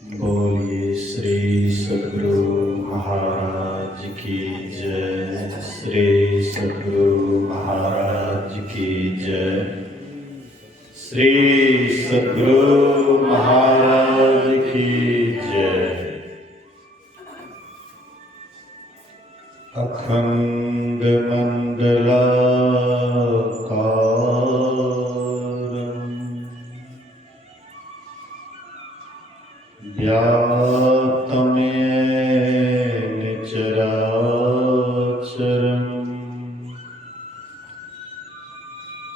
बोलिए श्री सद्गुरु महाराज की जय। श्री सद्गुरु महाराज की जय। श्री सद्गुरु महाराज की जय। अखंड मंडलाकारं व्याप्तं येन चराचरं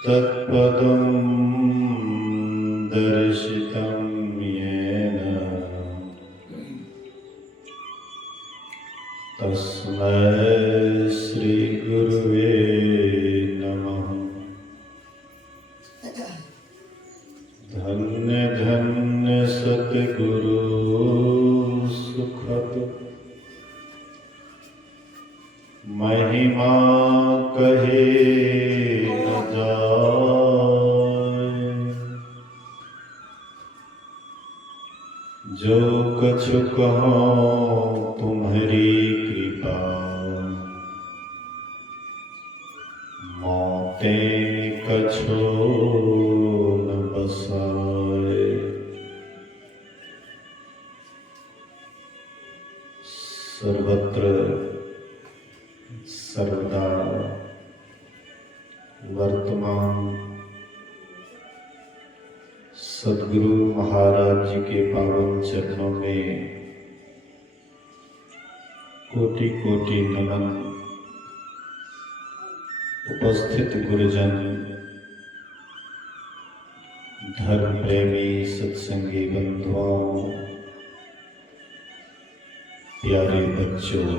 तत्पदं दर्शितं येन तस्मै श्री गुरुवे नमः। धन्य धन्य सद्गुरु सुखद महिमा कहे न जाए। जो कछु कहो तुम्हारी कृपा मोते कछु न बसाए। सर्वत्र सर्वदा वर्तमान सद्गुरु महाराज जी के पावन चरणों में कोटि कोटि नमन। उपस्थित गुरुजन, धर्म प्रेमी सत्संगी बंधुओं, प्यारे बच्चों,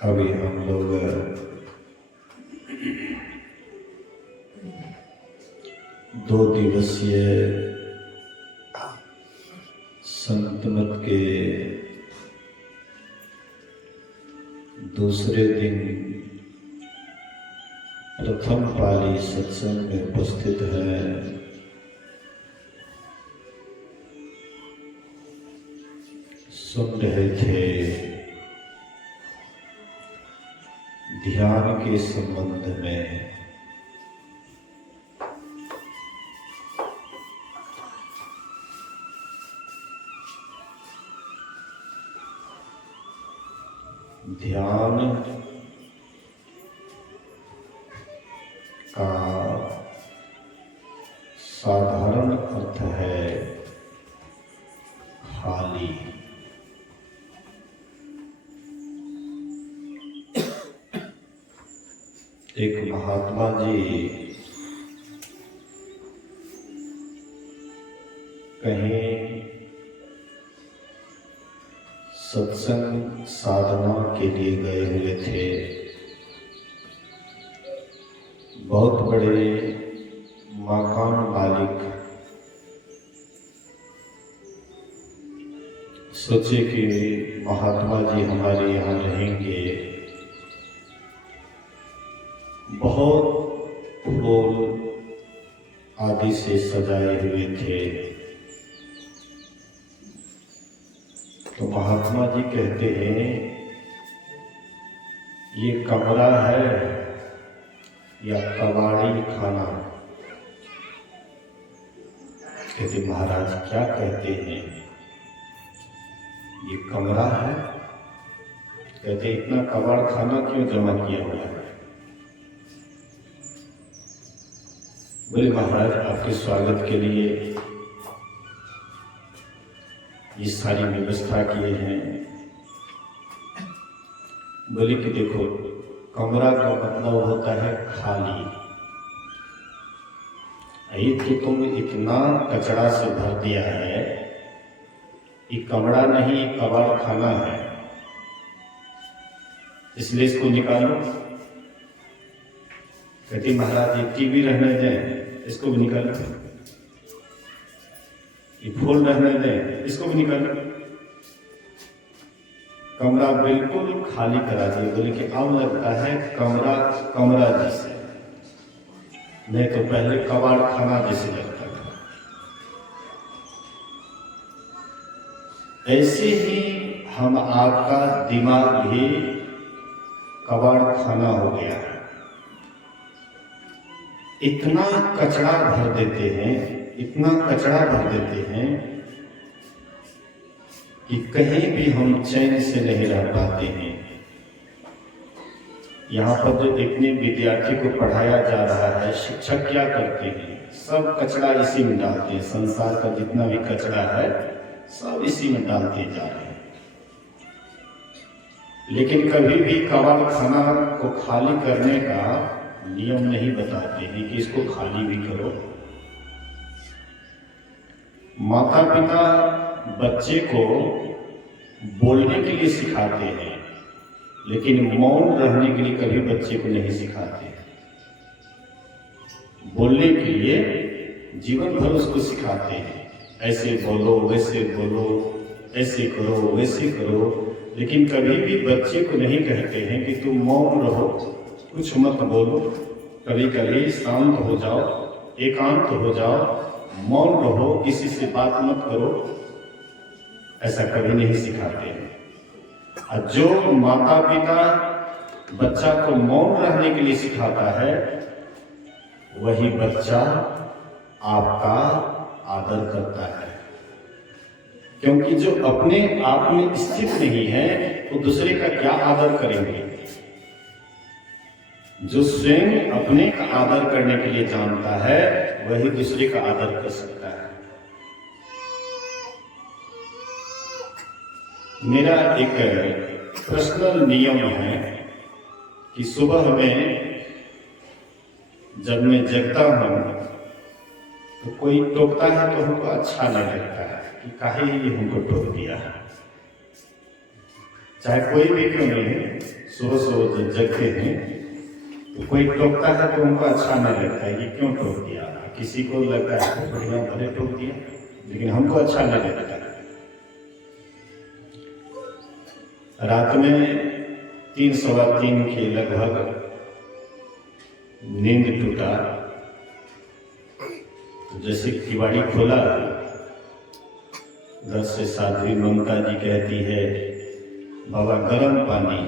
अभी हम लोग दो दिवसीय संतमत के दूसरे दिन प्रथम पाली सत्संग में उपस्थित है। सुन रहे थे ध्यान के संबंध में। ध्यान का साधारण अर्थ है खाली। एक महात्मा जी कहीं सत्संग साधना के लिए गए हुए थे। बहुत बड़े मकान मालिक सोचे कि महात्मा जी हमारे यहाँ रहेंगे। बहुत फूल आदि से सजाए हुए थे। तो महात्मा जी कहते हैं, ये कमरा है या कबाड़ी खाना? कहते महाराज क्या कहते हैं, ये कमरा है? कहते इतना कबाड़ खाना क्यों जमा किया हुआ है? बोले महाराज आपके स्वागत के लिए ये सारी व्यवस्था किए हैं। बोले कि देखो, कमरा का मतलब होता है खाली। ये तो तुम इतना कचरा से भर दिया है, ये कमरा नहीं, ये कबाड़ खाना है, इसलिए इसको निकालो। कहती महाराज ये टीवी रहने दें, इसको भी निकालो। ये फूल रहने दें, इसको भी निकाल। कमरा बिल्कुल खाली करा दिए, बोले कि अब लगता है कमरा कमरा जैसे, नहीं तो पहले कबाड़ खाना जैसे लगता था। ऐसे ही हम आपका दिमाग भी कबाड़ खाना हो गया है। इतना कचरा भर देते हैं, इतना कचरा भर देते हैं कि कहीं भी हम चैन से नहीं रह पाते हैं। यहाँ पर जो इतने विद्यार्थी को पढ़ाया जा रहा है, शिक्षक क्या करते हैं? सब कचरा इसी में डालते हैं। संसार का जितना भी कचरा है सब इसी में डालते जा रहे हैं। लेकिन कभी भी कबाड़ खाना को खाली करने का नियम नहीं बताते हैं कि इसको खाली भी करो। माता पिता बच्चे को बोलने के लिए सिखाते हैं, लेकिन मौन रहने के लिए कभी बच्चे को नहीं सिखाते। बोलने के लिए जीवन भर उसको सिखाते हैं, ऐसे बोलो, वैसे बोलो, ऐसे करो, वैसे करो, लेकिन कभी भी बच्चे को नहीं कहते हैं कि तुम मौन रहो, कुछ मत बोलो, कभी कभी शांत हो जाओ, एकांत हो जाओ, मौन रहो, किसी से बात मत करो। ऐसा कभी नहीं सिखाते हैं। और जो माता पिता बच्चा को मौन रहने के लिए सिखाता है, वही बच्चा आपका आदर करता है। क्योंकि जो अपने आप में स्थित नहीं है वो दूसरे का क्या आदर करेंगे? जो स्वयं अपने का आदर करने के लिए जानता है वही दूसरे का आदर कर सकता है। मेरा एक पर्सनल नियम है कि सुबह में जब मैं जगता हूं तो कोई टोकता है तो हमको अच्छा नहीं लगता है कि काहे ये हमको टोक दिया है। चाहे कोई भी क्यों नहीं, सुबह सुबह जब जगते हैं तो कोई टोकता है तो हमको अच्छा नहीं लगता है कि क्यों टोक दिया। किसी को लगता है तो बढ़िया भले टोक दिया, लेकिन हमको अच्छा नहीं लगता है। रात में 3 सवा 3 के लगभग नींद टूटा, तो जैसे किवाड़ी खोला, उधर से साध्वी ममता जी कहती है, बाबा गर्म पानी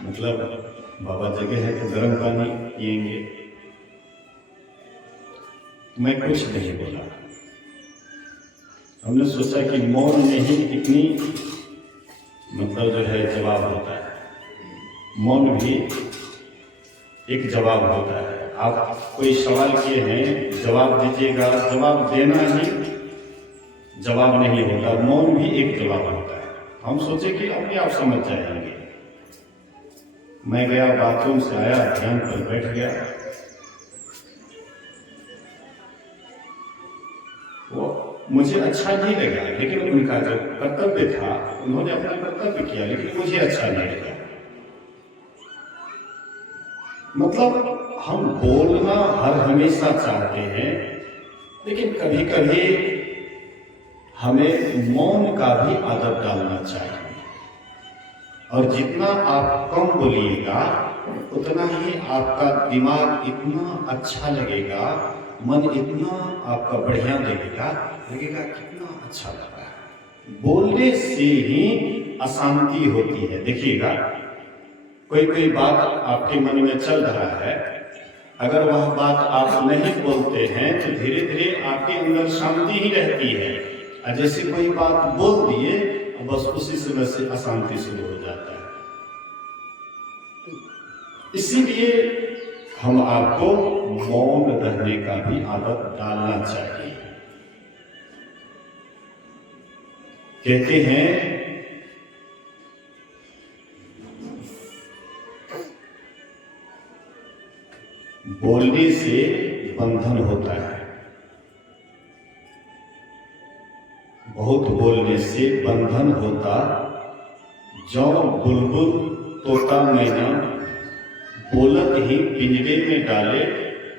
मतलब बाबा जगह है तो गर्म पानी पिएंगे। मैं कुछ नहीं बोला। हमने सोचा कि मौन में ही कितनी मतलब जो है जवाब होता है। मौन भी एक जवाब होता है। आप कोई सवाल किए हैं, जवाब दीजिएगा, जवाब देना ही जवाब नहीं होता, मौन भी एक जवाब होता है। हम सोचे कि अपने आप समझ जाएंगे। मैं गया, बाथरूम से आया, ध्यान पर बैठ गया। वो मुझे अच्छा नहीं लगा, लेकिन उनका जो कर्तव्य था उन्होंने अपना कर्तव्य किया, लेकिन मुझे अच्छा नहीं लगा। मतलब हम बोलना हर हमेशा चाहते हैं, लेकिन कभी कभी हमें मौन का भी आदत डालना चाहिए। और जितना आप कम बोलिएगा उतना ही आपका दिमाग इतना अच्छा लगेगा, मन इतना आपका बढ़िया लगेगा कितना अच्छा लग रहा है। बोलने से ही अशांति होती है। देखिएगा, कोई बात आपके मन में चल रहा है, अगर वह बात आप नहीं बोलते हैं तो धीरे धीरे आपके अंदर शांति ही रहती है। और जैसे कोई बात बोल दिए, बस उसी समय से अशांति शुरू हो जाता है। इसीलिए हम आपको मौन रहने का भी आदत डालना चाहिए। कहते हैं बोलने से बंधन होता है, बहुत बोलने से बंधन होता। जौ बुलबुल तोता मैना बोलत ही पिंजरे में डाले,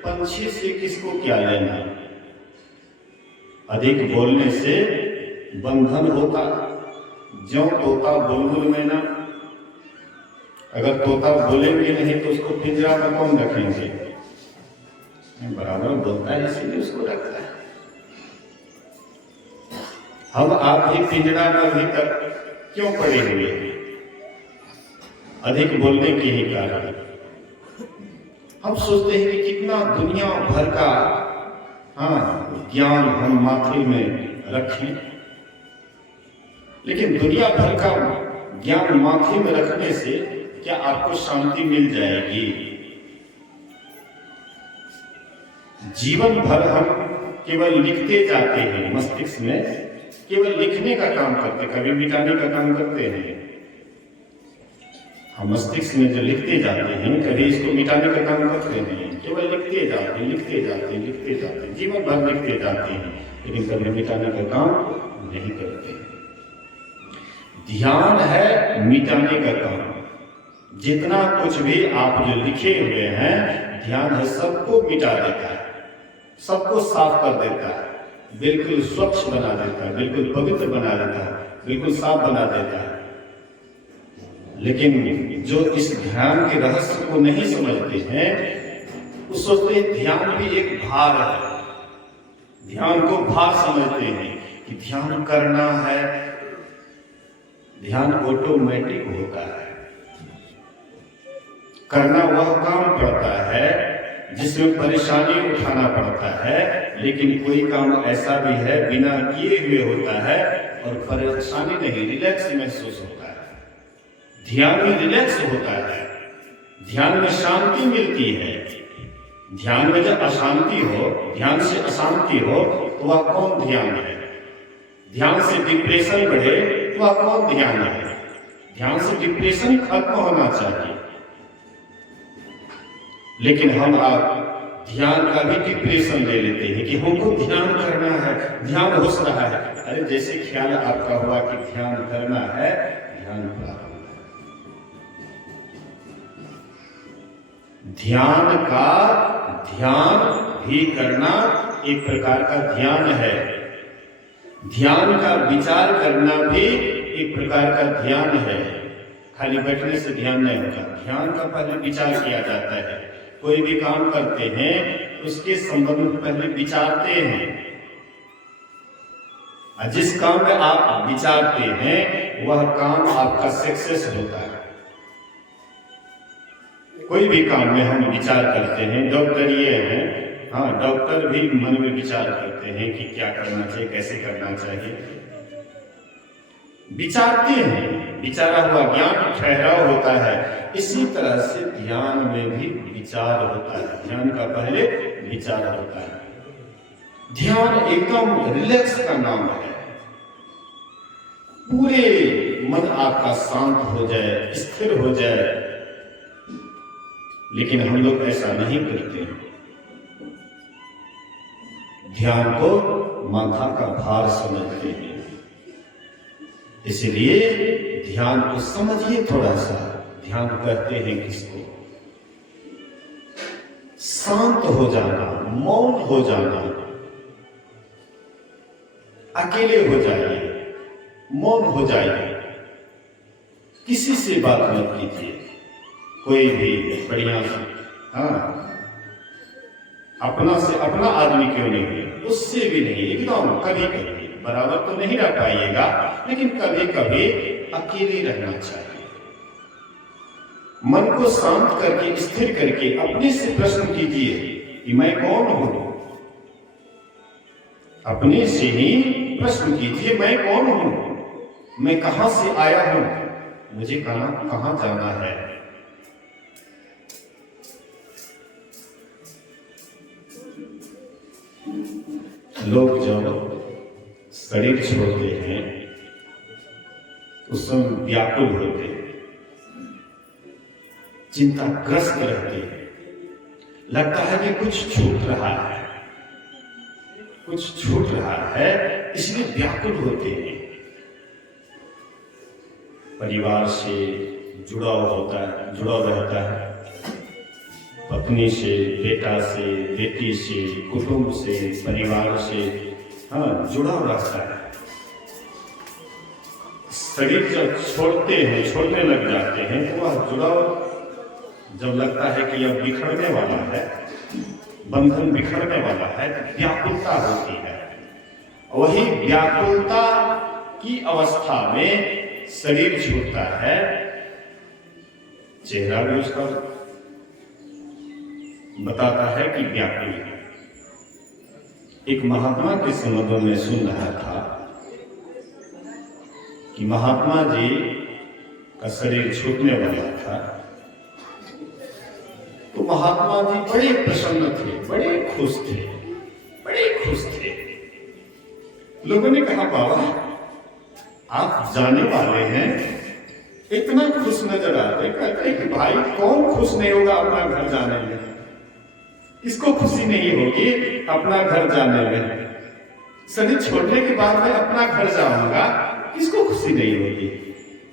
पंछी से किसको क्या लेना, अधिक बोलने से बंधन होता, ज्यों तोता बुलबुल में ना। अगर तोता बोलेंगे नहीं तो उसको पिंजरा में कौन रखेंगे, बराबर बोलता है इसीलिए उसको रखता है। हम आप भी पिंजरा में भीतर क्यों पड़े हुए हैं, अधिक बोलने के ही कारण। हम सोचते हैं कि कितना दुनिया भर का ज्ञान हम माथे में रखें, लेकिन दुनिया भर का ज्ञान माथे में रखने से क्या आपको शांति मिल जाएगी? जीवन भर हम केवल लिखते जाते हैं, मस्तिष्क में केवल लिखने का काम करते, कभी मिटाने का काम करते हैं। हम मस्तिष्क में जो लिखते जाते हैं, कभी इसको मिटाने का काम करते हैं। केवल लिखते जाते, लिखते जाते, लिखते जाते, जीवन भर लिखते जाते हैं, लेकिन कभी मिटाने का काम नहीं करते। ध्यान है मिटाने का काम। जितना कुछ भी आप जो लिखे हुए हैं, ध्यान है सबको मिटा देता है, सबको साफ कर देता है, बिल्कुल स्वच्छ बना देता है, बिल्कुल पवित्र बना देता है, बिल्कुल साफ बना देता है। लेकिन जो इस ध्यान के रहस्य को नहीं समझते हैं, वो सोचते हैं ध्यान भी एक भार है। ध्यान को भार समझते हैं कि ध्यान करना है। ध्यान ऑटोमेटिक होता है, करना वह काम पड़ता है जिसमें परेशानी उठाना पड़ता है, लेकिन कोई काम ऐसा भी है बिना किए हुए होता है और परेशानी नहीं, रिलैक्स महसूस होता है। ध्यान में रिलैक्स होता है, ध्यान में शांति मिलती है। ध्यान में जब अशांति हो, ध्यान से अशांति हो, तो वह कौन ध्यान है? ध्यान से डिप्रेशन बढ़े तो वह कौन ध्यान है? ध्यान से डिप्रेशन खत्म होना चाहिए, लेकिन हम आप ध्यान का भी डिप्रेशन ले लेते हैं कि हमको ध्यान करना है, ध्यान हो रहा है। अरे जैसे ख्याल आपका हुआ कि ध्यान करना है, ध्यान प्रारंभ है। ध्यान का ध्यान भी करना एक प्रकार का ध्यान है। ध्यान का विचार करना भी एक प्रकार का ध्यान है। खाली बैठने से ध्यान नहीं होता, ध्यान का पहले विचार किया जाता है। कोई भी काम करते हैं उसके संबंध में पहले विचारते हैं, और जिस काम में आप विचारते हैं वह काम आपका सक्सेस होता है। कोई भी काम में हम विचार करते हैं, डॉक्टर ये हैं, डॉक्टर भी मन में विचार करते हैं कि क्या करना चाहिए, कैसे करना चाहिए, विचारते हैं। विचारा हुआ ज्ञान ठहराव होता है। इसी तरह से ध्यान में भी विचार होता है, ध्यान का पहले विचार होता है। ध्यान एकदम रिलैक्स का नाम है। पूरे मन आपका शांत हो जाए, स्थिर हो जाए, लेकिन हम लोग ऐसा नहीं करते। ध्यान को माथा का भार समझते हैं, इसलिए ध्यान को समझिए थोड़ा सा। ध्यान कहते हैं किसको? शांत हो जाना, मौन हो जाना। अकेले हो जाइए, मौन हो जाइए, किसी से बात मत कीजिए। कोई भी बढ़िया अपना से अपना आदमी क्यों नहीं है, उससे भी नहीं, एकदम कभी कभी, बराबर तो नहीं रह पाइएगा, लेकिन कभी कभी अकेले रहना चाहिए। मन को शांत करके, स्थिर करके अपने से प्रश्न कीजिए कि मैं कौन हूं। अपने से ही प्रश्न कीजिए, मैं कौन हूं, मैं कहां से आया हूं, मुझे कहां जाना है। लोग जब शरीर छोड़ते हैं उस समय व्याकुल होते हैं, चिंताग्रस्त रहते हैं, लगता है कि कुछ छूट रहा है, कुछ छूट रहा है, इसलिए व्याकुल होते हैं। परिवार से जुड़ाव होता है, जुड़ाव रहता है, पत्नी से, बेटा से, बेटी से, कुटुंब से, परिवार से जुड़ाव रहता है। शरीर जब छोड़ने लग जाते हैं तो वह जुड़ाव जब लगता है कि अब बिखरने वाला है, बंधन बिखरने वाला है, तो व्याकुलता होती है। वही व्याकुलता की अवस्था में शरीर छूटता है, चेहरा भी उसका बताता है कि व्याकुल है। एक महात्मा के संबंध में सुन रहा था कि महात्मा जी का शरीर छूटने वाला था, तो महात्मा जी बड़े प्रसन्न थे, बड़े खुश थे। लोगों ने कहा, बाबा आप जाने वाले हैं, इतना खुश नजर आते। कहते हैं कि भाई कौन खुश नहीं होगा अपना घर जाने में, किसको खुशी नहीं होगी अपना घर जाने में। शरीर छोड़ने के बाद मैं अपना घर जाऊंगा, किसको खुशी नहीं होगी?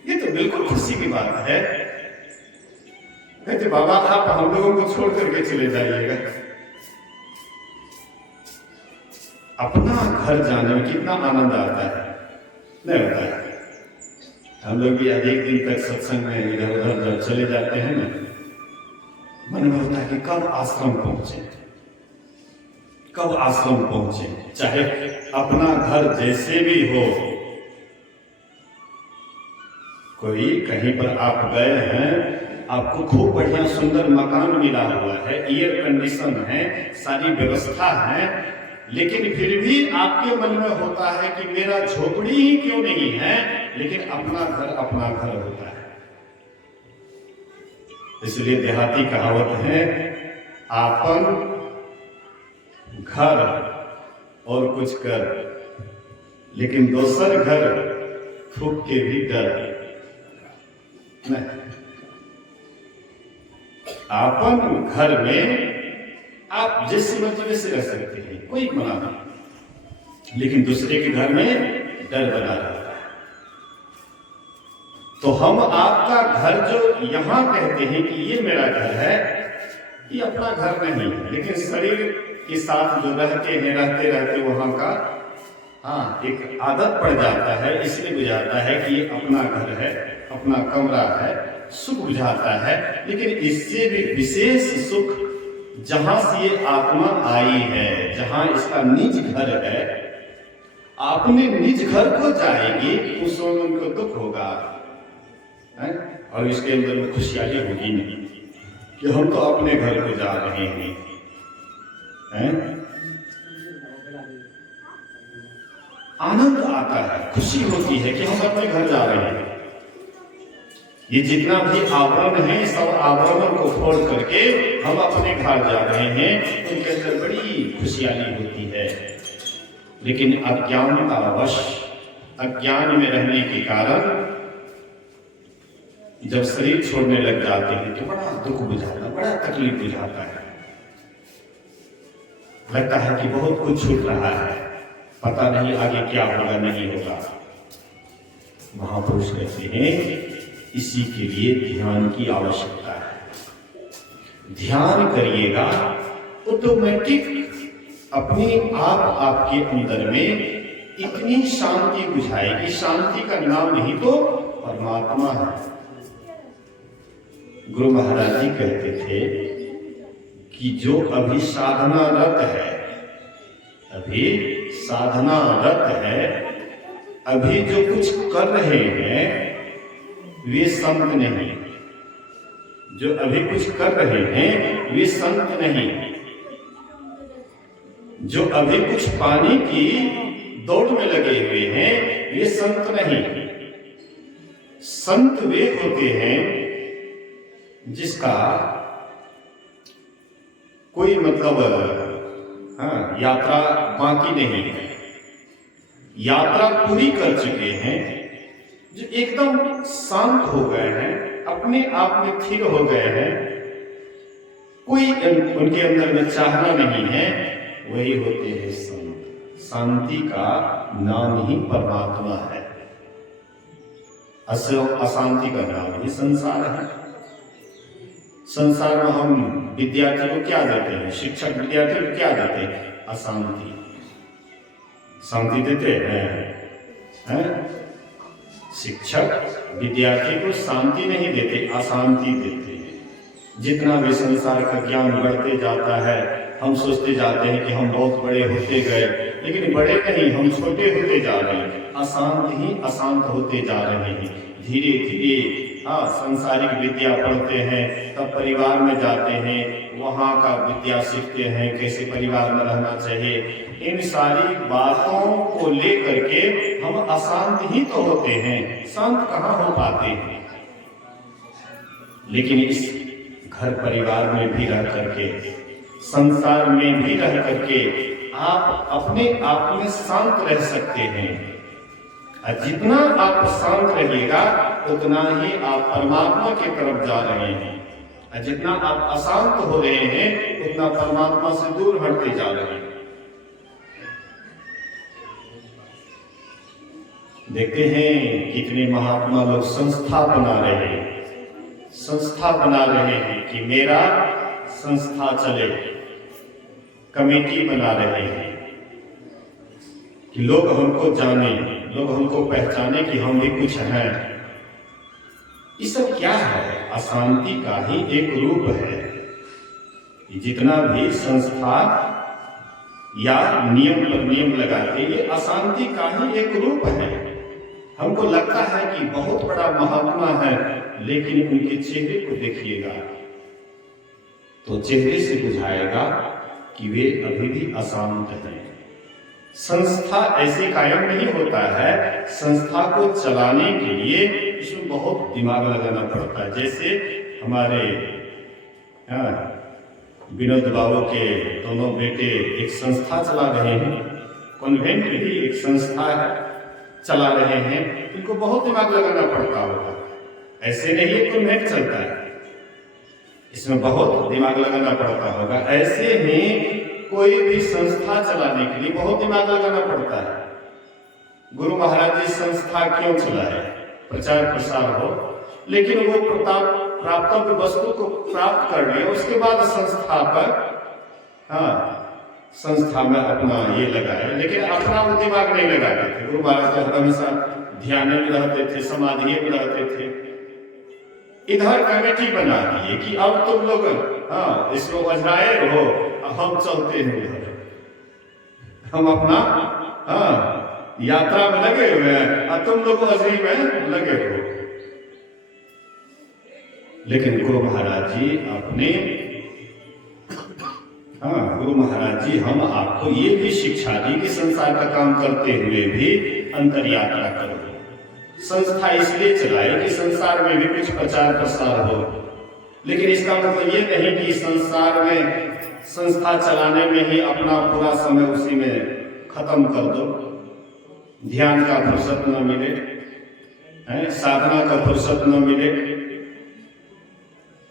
ये तो बिल्कुल खुशी की बात है। कहते बाबा आप हम लोगों को छोड़ करके चले जाइएगा। अपना घर जाने में कितना आनंद आता है, नहीं होता है? हम लोग भी अधिक दिन तक सत्संग में इधर उधर जब चले जाते हैं ना, मन में होता है कि कब आश्रम पहुंचे, चाहे अपना घर जैसे भी हो। कोई कहीं पर आप गए हैं, आपको खूब बढ़िया सुंदर मकान मिला हुआ है, एयर कंडीशन है, सारी व्यवस्था है, लेकिन फिर भी आपके मन में होता है कि मेरा झोपड़ी ही क्यों नहीं है, लेकिन अपना घर होता है। इसलिए देहाती कहावत है, आपन घर और कुछ कर, लेकिन दोसर घर फूक के भी डर। आपन घर में आप जिस मर्जी से रह सकते हैं, कोई मना नहीं, लेकिन दूसरे के घर में डर बना रहता है। तो हम आपका घर जो यहां कहते हैं कि ये मेरा घर है, ये अपना घर नहीं है, लेकिन शरीर के साथ जो रहते रहते वहां का एक आदत पड़ जाता है, इसलिए बुझाता है कि ये अपना घर है, अपना कमरा है, सुख बुझाता है। लेकिन इससे भी विशेष सुख जहां से ये आत्मा आई है, जहां इसका निज घर है, अपने निज घर को जाएगी, उस समय उनको दुख होगा है? और इसके अंदर में खुशहाली होगी नहीं कि हम तो अपने घर को जा रहे हैं, है? आनंद आता है, खुशी होती है कि हम अपने घर जा रहे हैं। ये जितना भी आवरण है, सब आवरणों को फोड़ करके हम अपने घर जा रहे हैं, उनके अंदर बड़ी खुशहाली होती है। लेकिन अज्ञानतावश, अज्ञान में रहने के कारण जब शरीर छोड़ने लग जाते हैं तो बड़ा दुख बुझाता, बड़ा तकलीफ बुझाता है। लगता है कि बहुत कुछ छूट रहा है, पता नहीं आगे क्या होगा, नहीं होगा। महापुरुष कहते हैं इसी के लिए ध्यान की आवश्यकता है। ध्यान करिएगा, ऑटोमेटिक अपने आप आपके अंदर में इतनी शांति बुझाएगी। शांति का नाम ही तो परमात्मा है। गुरु महाराज जी कहते थे कि जो अभी साधनारत है, अभी जो कुछ कर रहे हैं वे संत नहीं, जो अभी कुछ कर रहे हैं वे संत नहीं, जो अभी कुछ पाने की दौड़ में लगे हुए हैं वे संत नहीं। संत वे होते हैं जिसका कोई यात्रा बाकी नहीं है, यात्रा पूरी कर चुके हैं, जो एकदम शांत हो गए हैं, अपने आप में स्थिर हो गए हैं, कोई उनके अंदर में चाहना नहीं है, वही होते हैं संत। शांति का नाम ही परमात्मा है, अशांति का नाम ही संसार है। संसार में हम विद्यार्थी को क्या देते हैं, शिक्षक विद्यार्थी को क्या देते हैं? अशांति। शांति देते हैं? शिक्षक विद्यार्थी को शांति नहीं देते, अशांति देते हैं। जितना भी संसार का ज्ञान बढ़ते जाता है, हम सोचते जाते हैं कि हम बहुत बड़े होते गए, लेकिन बड़े नहीं, हम छोटे होते जा रहे हैं, अशांत ही अशांत होते जा रहे हैं। धीरे धीरे सांसारिक विद्या पढ़ते हैं, तब परिवार में जाते हैं, वहाँ का विद्या सीखते हैं, कैसे परिवार में रहना चाहिए। इन सारी बातों को लेकर के हम अशांत ही तो होते हैं, शांत कहाँ हो पाते हैं। लेकिन इस घर परिवार में भी रह करके, संसार में भी रह करके आप अपने आप में शांत रह सकते हैं। जितना आप शांत रहिएगा उतना ही आप परमात्मा की तरफ जा रहे हैं। जितना आप अशांत हो रहे हैं उतना परमात्मा से दूर हटते जा रहे हैं। देखते हैं कितने महात्मा लोग संस्था बना रहे हैं, संस्था बना रहे हैं कि मेरा संस्था चले, कमेटी बना रहे हैं कि लोग हमको जाने, लोग हमको पहचाने कि हम भी कुछ हैं। ये सब क्या है? अशांति का ही एक रूप है। जितना भी संस्था या नियम लगाते, ये अशांति का ही एक रूप है। हमको लगता है कि बहुत बड़ा महात्मा है, लेकिन उनके चेहरे को देखिएगा तो चेहरे से बुझाएगा कि वे अभी भी अशांत हैं। संस्था ऐसे कायम नहीं होता है, संस्था को चलाने के लिए इसमें बहुत दिमाग लगाना पड़ता है। जैसे हमारे विनोद बाबू के दोनों बेटे एक संस्था चला रहे हैं, कॉन्वेंट भी एक संस्था चला रहे हैं, इनको बहुत दिमाग लगाना पड़ता होगा। ऐसे नहीं कॉन्वेंट चलता है, इसमें बहुत दिमाग लगाना पड़ता होगा। ऐसे ही कोई भी संस्था चलाने के लिए बहुत दिमाग लगाना पड़ता है। गुरु महाराज जी संस्था क्यों चलाए? प्रचार प्रसार हो, लेकिन वो प्राप्तव्य वस्तु को प्राप्त कर लिया, उसके बाद संस्था पर संस्था में अपना ये लगाए, लेकिन अपना वो दिमाग नहीं लगाते थे। गुरु महाराज हमेशा ध्यान में रहते थे, समाधि में रहते थे। इधर कमेटी बना दिए कि अब तुम लोग इसको बजाए रहो, हम चलते हैं उधर, हम अपना यात्रा में लगे हुए हैं और तुम लोग अजरी में लगे हो। लेकिन गुरु महाराज जी अपने गुरु महाराज जी हम आपको ये भी शिक्षा दी कि संसार का काम करते हुए भी अंतर यात्रा करो। संस्था इसलिए चलाए कि संसार में भी कुछ प्रचार प्रसार हो, लेकिन इसका मतलब ये नहीं कि संसार में संस्था चलाने में ही अपना पूरा समय उसी में खत्म कर दो। ध्यान का फुर्सत न मिले, साधना का फुर्सत न मिले।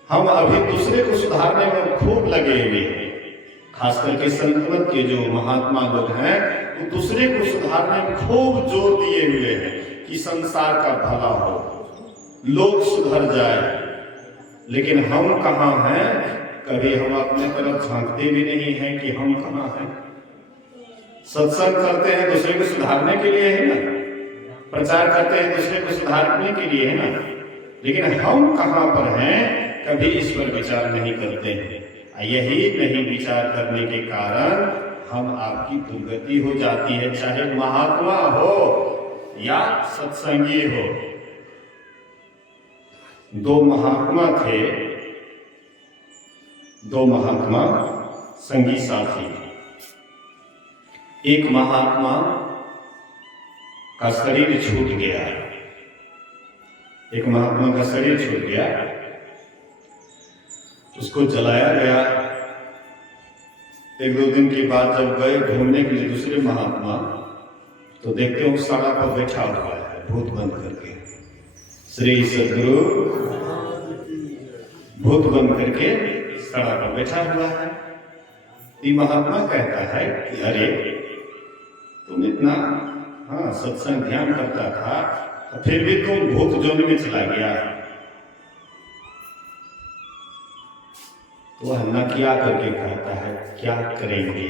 हम अभी दूसरे को सुधारने में खूब लगे हुए हैं। खास करके संत के जो महात्मा लोग हैं वो दूसरे को सुधारने में खूब जोर दिए हुए हैं कि संसार का भला हो, लोग सुधर जाए। लेकिन हम कहाँ हैं? कभी हम अपने तरफ झांकते भी नहीं हैं कि हम कहाँ हैं। सत्संग करते हैं दूसरे को सुधारने के लिए है ना, प्रचार करते हैं दूसरे को सुधारने के लिए है ना, लेकिन हम कहाँ पर हैं कभी इस पर विचार नहीं करते हैं। यही नहीं विचार करने के कारण हम आपकी दुर्गति हो जाती है, चाहे महात्मा हो या सत्संगी हो। दो महात्मा थे, दो महात्मा संगी साथी। एक महात्मा का शरीर छूट गया, एक महात्मा का शरीर छूट गया, उसको जलाया गया। एक दो दिन के बाद जब गए ढूंढने के लिए दूसरे महात्मा, तो देखते हो सड़क पर बैठा हुआ है भूत बंद करके। श्री सदगुरु भूत बंद करके सड़क पर बैठा हुआ है। ये महात्मा कहता है कि अरे तुम इतना सत्संग ध्यान करता था, फिर भी तुम भूत जोन में चला गया। तो वह न किया करके कहता है क्या करेंगे।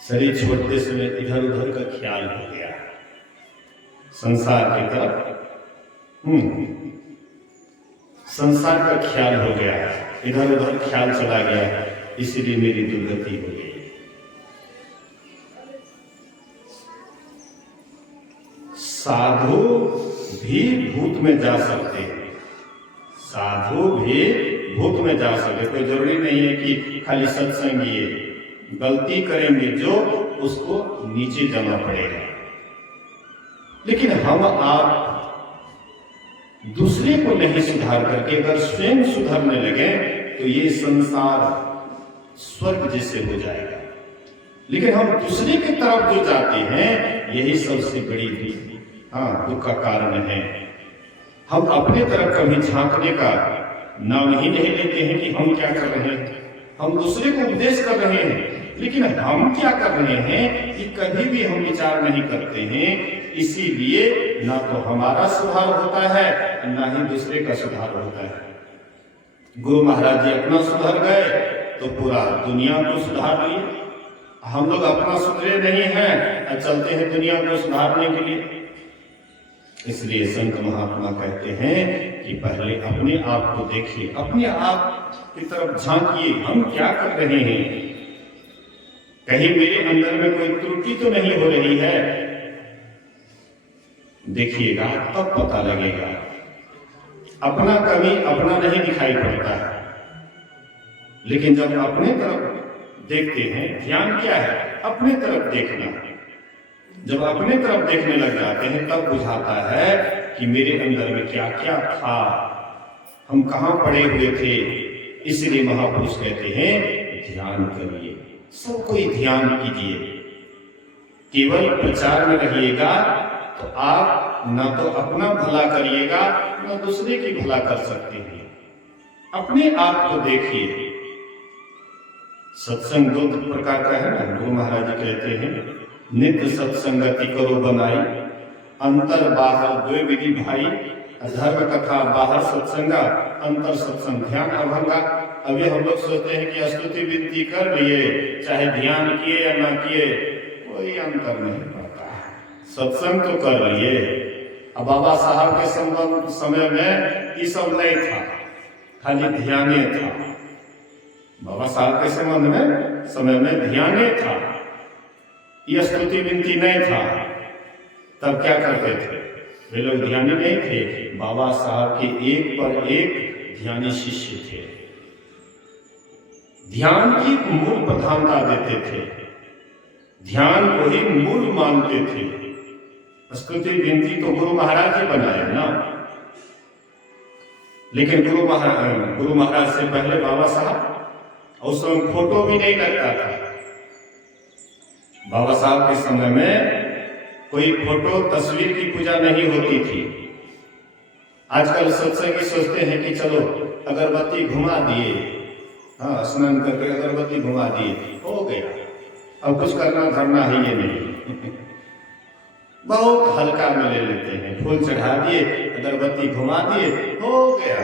शरीर छोड़ते समय इधर उधर का ख्याल हो गया, संसार की तरफ संसार का ख्याल हो गया, इधर उधर ख्याल चला गया, इसलिए मेरी दुर्गति हो गई। साधु भी भूत में जा सकते हैं, साधु भी भूत में जा सकते, कोई जरूरी नहीं है कि खाली सत्संग ये गलती करेंगे जो उसको नीचे जाना पड़ेगा। लेकिन हम आप दूसरे को नहीं सुधार करके अगर स्वयं सुधरने लगे तो ये संसार स्वर्ग जैसे हो जाएगा। लेकिन हम दूसरे की तरफ जो जाते हैं यही सबसे बड़ी दुख का कारण है। हम अपने तरफ कभी झांकने का नाम ही नहीं लेते हैं कि हम क्या कर रहे हैं। हम दूसरे को उपदेश कर रहे हैं, लेकिन हम क्या कर रहे हैं कि कभी भी हम विचार नहीं करते हैं। इसीलिए ना तो हमारा सुधार होता है ना ही दूसरे का सुधार होता है। गुरु महाराज जी अपना सुधर गए तो पूरा दुनिया को सुधार लिए। हम लोग अपना सुधरे नहीं हैं, चलते हैं दुनिया को सुधारने के लिए। इसलिए संत महात्मा कहते हैं कि पहले अपने आप को देखिए, अपने आप की तरफ झांकिए, हम क्या कर रहे हैं, कहीं मेरे अंदर में कोई त्रुटि तो नहीं हो रही है। देखिएगा तब पता लगेगा। अपना कभी अपना नहीं दिखाई पड़ता है, लेकिन जब अपने तरफ देखते हैं, ध्यान क्या है, अपने तरफ देखना। जब अपने तरफ देखने लग जाते हैं तब बुझाता है कि मेरे अंदर में क्या क्या था, हम कहाँ पड़े हुए थे। इसलिए महापुरुष कहते हैं ध्यान करिए, सब कोई ध्यान कीजिए। केवल प्रचार में रहिएगा तो आप न तो अपना भला करिएगा न दूसरे की भला कर सकते हैं। अपने आप को देखिए। सत्संग दो प्रकार का है ना, गुरु महाराज जी कहते हैं नित्य सत्संगति करो बनाई, अंतर बाहर द्वे विधि भाई, धर्म कथा बाहर सत्संगा, अंतर सत्संग ध्यान अभंगा। अभी हम लोग सोचते हैं कि स्तुति विनती कर लिए, चाहे ध्यान किए या ना किए, कोई अंतर नहीं पड़ता। सत्संग तो कर लिए। अब बाबा साहब के समय में ये सब नहीं था, खाली ध्यान था। बाबा साहब के समय में ध्यान था, यह स्तुति विनती नहीं था। तब क्या करते थे वे लोग? ध्यानी नहीं थे, बाबा साहब के एक पर एक ध्यानी शिष्य थे। ध्यान की मूल प्रधानता देते थे, ध्यान को ही मूल मानते थे। स्तुति विनती तो गुरु महाराज जी बनाए ना, लेकिन गुरु महाराज से पहले बाबा साहब, उस समय फोटो भी नहीं लगता था। बाबा साहब के समय में कोई फोटो तस्वीर की पूजा नहीं होती थी। आजकल सत्संगी सोचते हैं कि चलो अगरबत्ती घुमा दिए, हाँ स्नान करके अगरबत्ती घुमा दिए, हो गया, अब कुछ करना धरना है ये नहीं। बहुत हल्का में ले लेते हैं, फूल चढ़ा दिए, अगरबत्ती घुमा दिए, हो गया,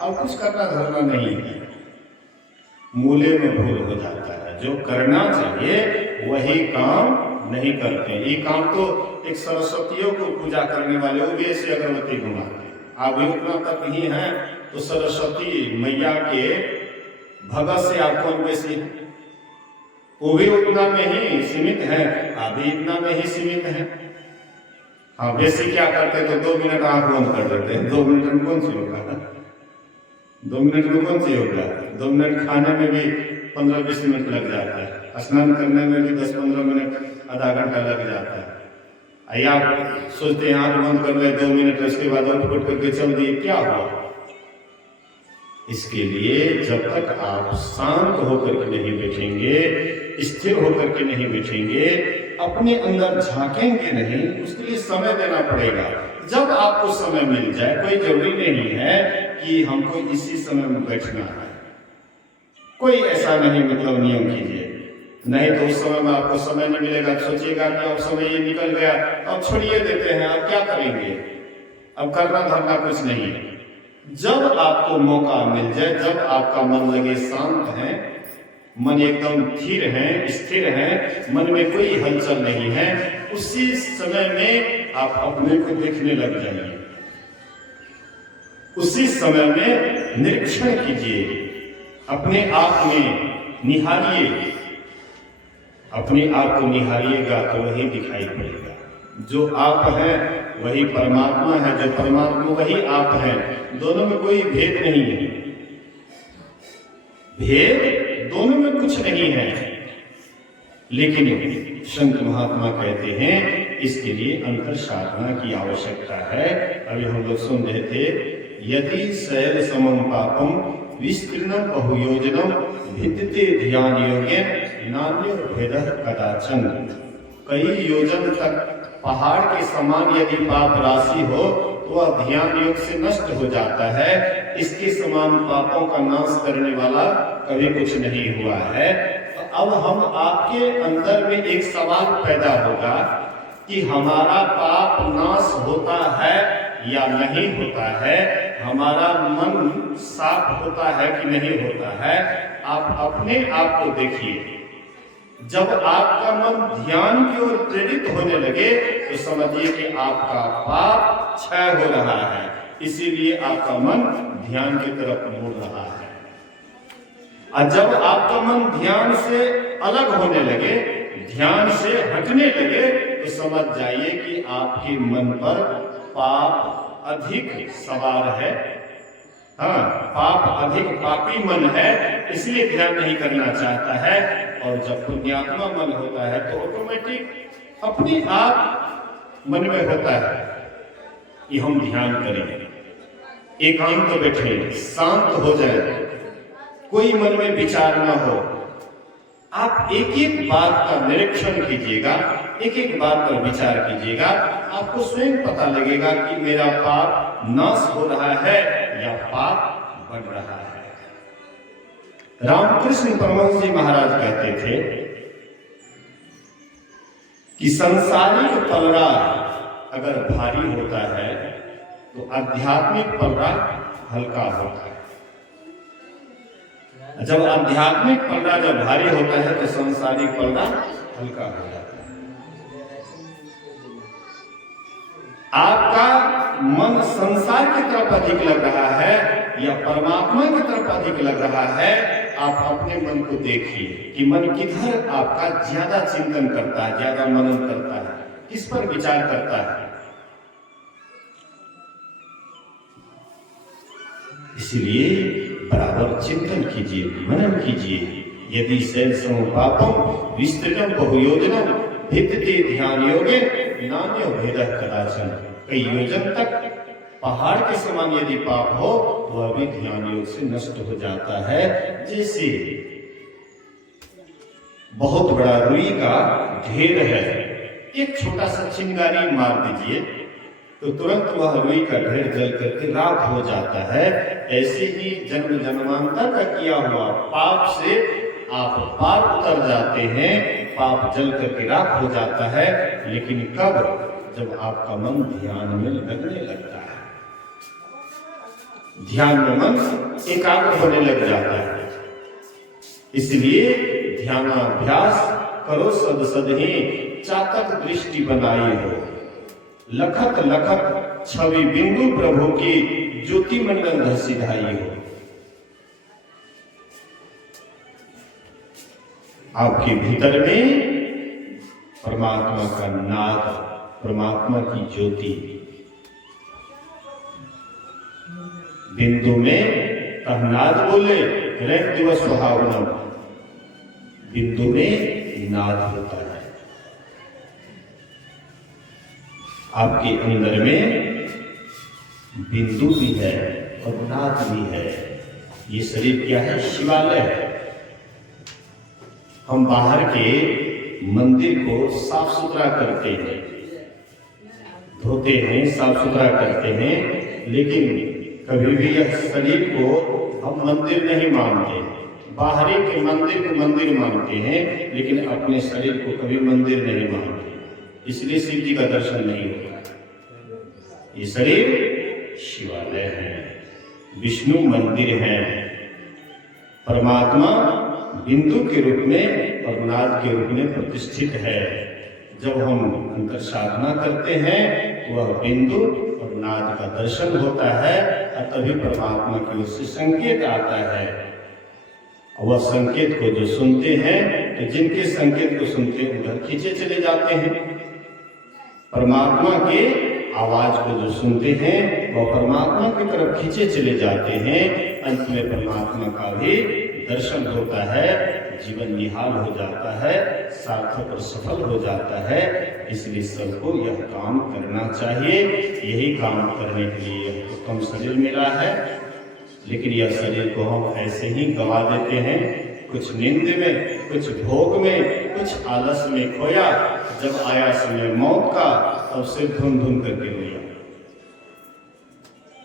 अब कुछ करना धरना नहीं है। मूले में भूल हो जाता है। जो करना चाहिए वही काम नहीं करते। ये काम तो एक सरस्वतियों को पूजा करने वाले वो भी ऐसे अगरबत्ती घुमाते हैं। आप भी उतना तक ही हैं तो सरस्वती मैया के भगत से आप कौन बेसी है? वो भी उतना में ही सीमित है, आप भी इतना में ही सीमित है। हाँ बेसी क्या करते तो 2 मिनट आंख बंद कर देते हैं। 2 मिनट में कौन सी होगा? 2 मिनट में कौन सी होगा? 2 मिनट खाने में भी 15-20 मिनट लग जाता है, स्नान करने में भी 10-15 मिनट, आधा घंटा लग जाता है। आप सोचते हैं आंख बंद कर ले 2 मिनट, उसके बाद उठ करके चल दिए, क्या हुआ? इसके लिए जब तक आप शांत होकर के नहीं बैठेंगे, स्थिर होकर के नहीं बैठेंगे, अपने अंदर झांकेंगे नहीं, उसके लिए समय देना पड़ेगा। जब आपको समय मिल जाए, कोई जरूरी नहीं है कि हमको इसी समय में बैठना है, कोई ऐसा नहीं मतलब नियम कीजिए, नहीं तो उस समय में आपको समय नहीं मिलेगा, सोचिएगा कि अब समय ये निकल गया, अब छोड़िए देते हैं, अब क्या करेंगे, अब करना धरना कुछ नहीं है। जब आपको मौका मिल जाए, जब आपका मन लगे शांत है, मन एकदम स्थिर है, स्थिर है, मन में कोई हलचल नहीं है, उसी समय में आप अपने को देखने लग जाइए। उसी समय में निरीक्षण कीजिए, अपने आप में निहारिए। अपने आप को निहारिएगा तो वही दिखाई पड़ेगा। जो आप हैं वही परमात्मा है, जो परमात्मा वही आप हैं। दोनों में कोई भेद नहीं है, भेद दोनों में कुछ नहीं है। लेकिन संत महात्मा कहते हैं इसके लिए अंतर साधना की आवश्यकता है। अभी हम लोग सुन रहे थे, यदि शैल समम पापम विस्तीर्णम बहुयोजनम भिद्यते ध्यान योगेन नान्यो भेदः कदाचन। कई योजन तक पहाड़ के समान यदि पाप राशि हो तो वह ध्यान योग से नष्ट हो जाता है। इसके समान पापों का नाश करने वाला कभी कुछ नहीं हुआ है। तो अब हम आपके अंदर में एक सवाल पैदा होगा कि हमारा पाप नाश होता है या नहीं होता है, हमारा मन साफ होता है कि नहीं होता है। आप अपने आप को देखिए, जब आपका मन ध्यान की ओर प्रेरित होने लगे तो समझिए कि आपका पाप क्षय हो रहा है, इसीलिए आपका मन ध्यान की तरफ मुड़ रहा है। और जब आपका मन ध्यान से अलग होने लगे, ध्यान से हटने लगे, तो समझ जाइए कि आपके मन पर पाप अधिक सवार है। हाँ, पाप अधिक पापी मन है, इसलिए ध्यान नहीं करना चाहता है। और जब पुण्यात्मा मन होता है तो ऑटोमेटिक अपने आप मन में होता है कि हम ध्यान करें, एकांत तो बैठे, शांत हो जाए, कोई मन में विचार ना हो। आप एक एक बात का निरीक्षण कीजिएगा, एक एक बात पर विचार कीजिएगा, आपको स्वयं पता लगेगा कि मेरा पाप नाश हो रहा है या पाप बढ़ रहा है। रामकृष्ण परमहंस जी महाराज कहते थे कि संसारिक पलड़ा अगर भारी होता है तो आध्यात्मिक पलड़ा हल्का होता है। जब आध्यात्मिक पलड़ा जब भारी होता है तो संसारिक पलड़ा हल्का हो जाता है। आपका मन संसार की तरफ अधिक लग रहा है या परमात्मा की तरफ अधिक लग रहा है, आप अपने मन को देखिए कि मन किधर आपका ज्यादा चिंतन करता है, ज्यादा मनन करता है, किस पर विचार करता है। इसलिए बराबर चिंतन कीजिए, मनन कीजिए। यदि शैल समम पापम विस्तृतम बहुयोजनम भिद्यते ध्यान योगे नान्यो भेदः कदाचन। कई योजन तक पहाड़ के समान यदि पाप हो तो अभी ध्यान योग से नष्ट हो जाता है। जैसे बहुत बड़ा रुई का ढेर है, एक छोटा सा चिंगारी मार दीजिए तो तुरंत वह रुई का ढेर जल करके राख हो जाता है। ऐसे ही जन्म जन्मांतर का किया हुआ पाप से आप पार उतर जाते हैं, पाप जल करके राख हो जाता है। लेकिन कब? जब आपका मन ध्यान में लगने लगता है, ध्यान में मन एकाग्र होने लग जाता है। इसलिए ध्यानाभ्यास करो सद सदहि चातक दृष्टि बनाई हो। लखत लखत छवि बिंदु प्रभु की ज्योति मंडल धर सिधाई हो। आपके भीतर में परमात्मा का नाद, परमात्मा की ज्योति, बिंदु में नाद बोले रैक दिवस सुहावनम, बिंदु में नाद होता है। आपके अंदर में बिंदु भी है और नाद भी है। ये शरीर क्या है? शिवालय है। हम बाहर के मंदिर को साफ सुथरा करते हैं, धोते हैं, साफ सुथरा करते हैं, लेकिन कभी भी यह शरीर को हम मंदिर नहीं मानते। बाहरी के मंदिर को मंदिर मानते हैं, लेकिन अपने शरीर को कभी मंदिर नहीं मानते। इसलिए शिव जी का दर्शन नहीं होता। ये शरीर शिवालय है। विष्णु मंदिर हैं। परमात्मा बिंदु के रूप में और नाद के रूप में प्रतिष्ठित है। जब हम अंतर साधना करते हैं वह बिंदु और नाद का दर्शन होता है और तभी परमात्मा की ओर से संकेत आता है। वह संकेत को जो सुनते हैं तो जिनके संकेत को सुनते उधर खींचे चले जाते हैं। परमात्मा के आवाज को जो सुनते हैं वह परमात्मा की तरफ खींचे चले जाते हैं। अंत में परमात्मा का भी दर्शन होता है, जीवन निहाल हो जाता है, सार्थक और सफल हो जाता है। इसलिए सबको यह काम करना चाहिए। यही काम करने के लिए उत्तम शरीर मिला है, लेकिन यह शरीर को हम ऐसे ही गंवा देते हैं, कुछ नींद में, कुछ भोग में, कुछ आलस में खोया। जब आया समय मौत का तब से धुन धुन करके रोया।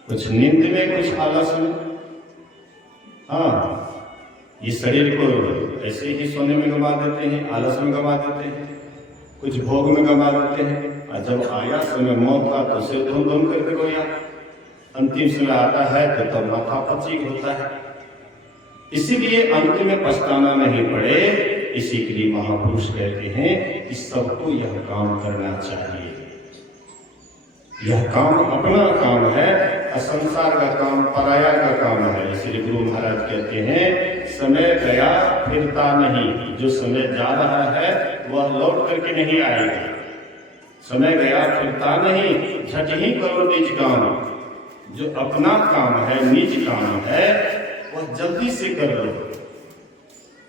कुछ नींद में, कुछ आलस में। हाँ, ये शरीर को ऐसे ही सोने में गंवा देते हैं, आलस में गंवा देते हैं, कुछ भोग में गंवा देते हैं। और जब आया समय मौत का तो सिर धुन धुन करके रोया। अंतिम समय आता है तो तब माथा पचीक होता है। इसीलिए अंत में पछताना नहीं पड़े, इसी के लिए महापुरुष कहते हैं कि सबको यह काम करना चाहिए। यह काम अपना काम है, संसार का काम पराया का काम है। इसलिए गुरु महाराज कहते हैं समय गया फिरता नहीं। जो समय जा रहा है वह लौट करके नहीं आएगा। समय गया फिरता नहीं, झट ही करो निज काम। जो अपना काम है, निज काम है, वह जल्दी से कर लो।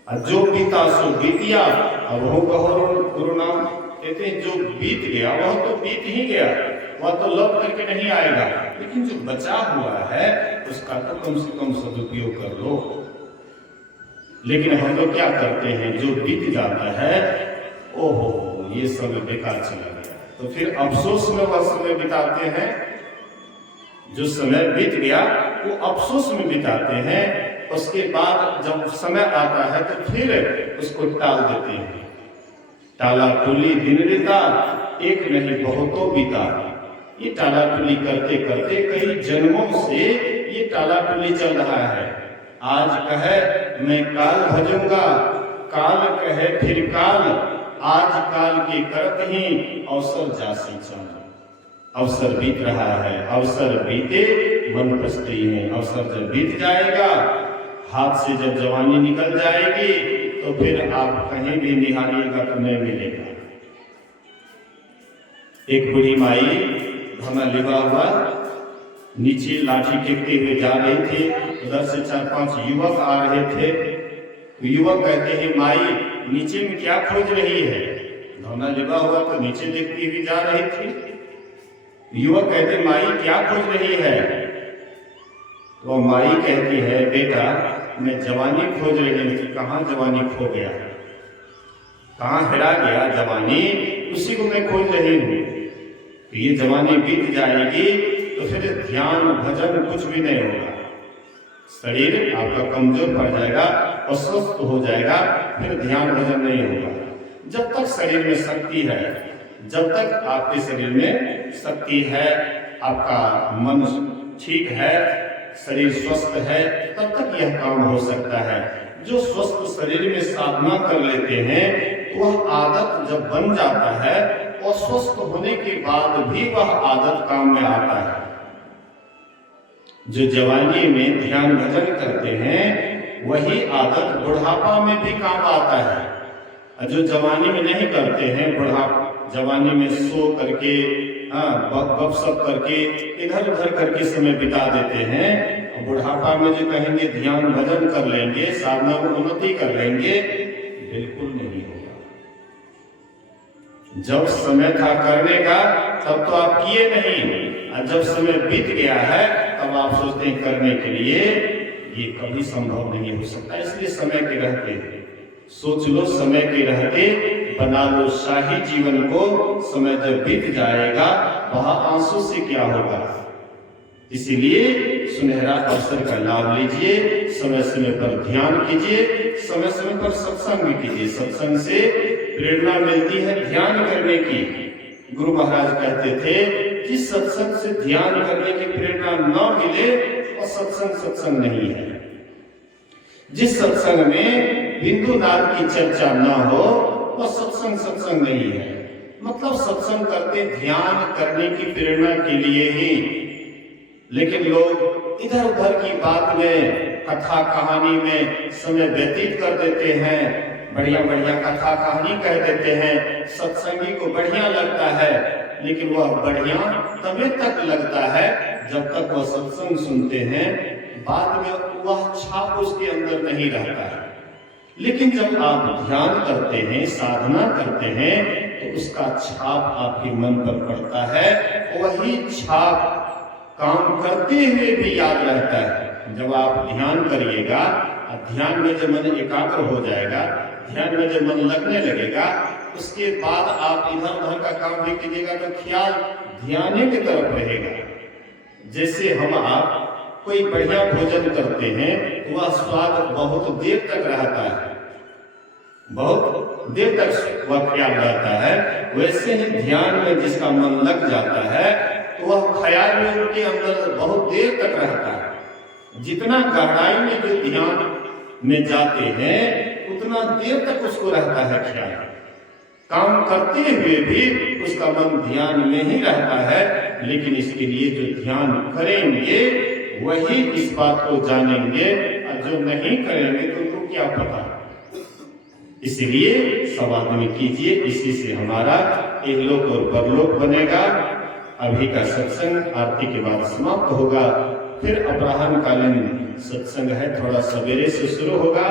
और जो बीता सो बीतिया। अब हो कहो गुरु नाम कहते हैं जो बीत गया वह तो बीत ही गया, वह तो लौट करके नहीं आएगा। लेकिन जो बचा हुआ है उसका तो कम से कम सदुपयोग कर लो। लेकिन हम लोग क्या करते हैं, जो बीत जाता है, ओहो ये समय बेकार चला गया, तो फिर अफसोस में वह समय बिताते हैं। जो समय बीत गया वो अफसोस में बिताते हैं। उसके बाद जब समय आता है तो फिर उसको टाल देते हैं। टाला टूली दिन रीता, एक नहीं बहुतों बीता। ये टाला टूली करते करते कई जन्मों से ये टाला टूली चल रहा है। आज कहे मैं काल भजूंगा, काल कहे फिर काल। आज काल के करत ही अवसर जासी चल। अवसर बीत रहा है, अवसर बीते मन पछती है। अवसर जब बीत जाएगा, हाथ से जब जवानी निकल जाएगी तो फिर आप कहीं भी निहारिएगा तो नहीं मिलेगा। एक बूढ़ी माई घना लिबा हुआ नीचे लाठी टेकते हुए जा रही थी। उधर से 4-5 युवक आ रहे थे। तो युवक कहते हैं माई नीचे में क्या खोज रही है? घना लिबा हुआ तो नीचे देखती हुई जा रही थी। युवक कहते माई क्या खोज रही है? वो माई कहती है बेटा मैं जवानी खोज रही थी। कहाँ जवानी खो गया, कहाँ हेरा गया जवानी, उसी को मैं खोज रही हूँ। ये जवानी बीत जाएगी तो फिर ध्यान भजन कुछ भी नहीं होगा। शरीर आपका कमजोर पड़ जाएगा, अस्वस्थ हो जाएगा, फिर ध्यान भजन नहीं होगा। जब तक शरीर में शक्ति है, जब तक आपके शरीर में शक्ति है, आपका मन ठीक है, शरीर स्वस्थ है, तब तक यह काम हो सकता है। जो स्वस्थ शरीर में साधना कर लेते हैं वह आदत जब बन जाता है और स्वस्थ होने के बाद भी वह आदत काम में आता है। जो जवानी में ध्यान भजन करते हैं वही आदत बुढ़ापा में भी काम आता है। जो जवानी में नहीं करते हैं, जवानी में सो करके गपशप करके इधर उधर करके समय बिता देते हैं, बुढ़ापा में जो कहेंगे ध्यान भजन कर लेंगे, साधना में उन्नति कर लेंगे, बिल्कुल नहीं होगा। जब समय था करने का तब तो आप किए नहीं, और जब समय बीत गया है तब आप सोचते हैं करने के लिए, ये कभी संभव नहीं हो सकता। इसलिए समय के रहते सोच लो, समय के रहते बना लो शाही जीवन को। समय जब बीत जाएगा वहां आंसू से क्या होगा। इसीलिए सुनहरा अवसर का लाभ लीजिए, समय समय पर ध्यान कीजिए, समय समय पर सत्संग कीजिए। सत्संग से प्रेरणा मिलती है ध्यान करने की। गुरु महाराज कहते थे जिस सत्संग से ध्यान करने की प्रेरणा न मिले वो सत्संग नहीं है। जिस सत्संग में बिंदु नाद की चर्चा ना हो वो सत्संग नहीं है। मतलब सत्संग करते ध्यान करने की प्रेरणा के लिए ही, लेकिन लोग इधर उधर की बात में, कथा कहानी में समय व्यतीत कर देते हैं, बढ़िया बढ़िया कथा कहानी कह देते हैं, सत्संगी को बढ़िया लगता है, लेकिन वह बढ़िया तभी तक लगता है जब तक वह सत्संग सुनते हैं, बाद में वह छाप उसके अंदर नहीं रहता है। लेकिन जब आप ध्यान करते हैं, साधना करते हैं, तो उसका छाप आपके मन पर पड़ता है, वही छाप काम करते हुए भी याद रहता है। जब आप ध्यान करिएगा, ध्यान में जब मन एकाग्र हो जाएगा, ध्यान में जब मन लगने लगेगा, उसके बाद आप इधर उधर का काम भी कीजिएगा तो ख्याल ध्यान की तरफ रहेगा। जैसे हम आप कोई बढ़िया भोजन करते हैं, वह स्वाद बहुत देर तक रहता है, बहुत देर तक वह ख्याल रहता है, वैसे ही ध्यान में जिसका मन लग जाता है तो वह ख्याल में उनके अंदर बहुत देर तक रहता है। जितना गहराई में जो ध्यान में जाते हैं उतना देर तक उसको रहता है ख्याल। काम करते हुए भी उसका मन ध्यान में ही रहता है, लेकिन इसके लिए जो ध्यान करेंगे वही इस बात को जानेंगे, और जो नहीं करेंगे तो उनको क्या पता। इसलिए सब आदमी कीजिए, इसी से हमारा इहलोक और परलोक बनेगा। अभी का सत्संग आरती के बाद समाप्त होगा, फिर अपराह्नकालीन सत्संग है, थोड़ा सवेरे से शुरू होगा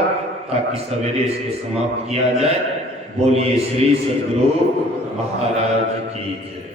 ताकि सवेरे इसको समाप्त किया जाए। बोलिए श्री सद्गुरु महाराज की जय।